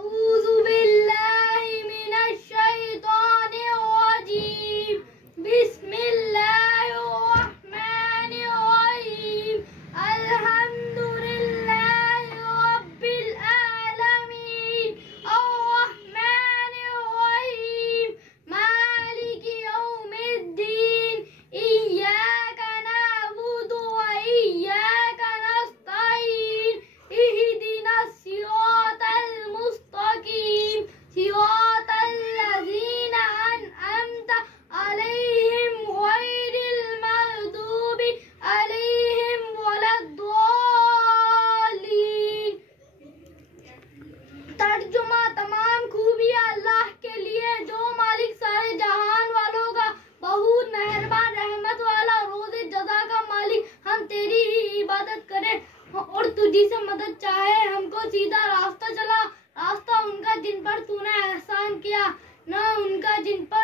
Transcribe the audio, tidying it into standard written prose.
औज़ु बिल्लाहि मिनश शैतानिर रजीम। बिस्मिल्लाहिर रहमानिर रहीम। अल्हम्दुलिल्लाहि रब्बिल आलमीन। अर्रहमानिर रहीम। मालिकि यौमिद्दीन। इय्याका नअबुदु व इय्याका नस्तईन। इहदिनस सिरातल मुस्तकीम। सिरातल लज़ीना अनअमता अलैहिम गैरिल मग़दूबि अलैहिम वलद्दाल्लीन। तर्जुमा तमाम खूबियाँ अल्लाह के लिए जो मालिक सारे जहान वालों का बहुत मेहरबान रहमत वाला रोज़े जज़ा का मालिक। हम तेरी ही इबादत करें और तुझी से मदद चाहे। हमको सीधा रास्ता चला, रास्ता उनका जिन पर तूने एहसान किया, न उनका जिन पर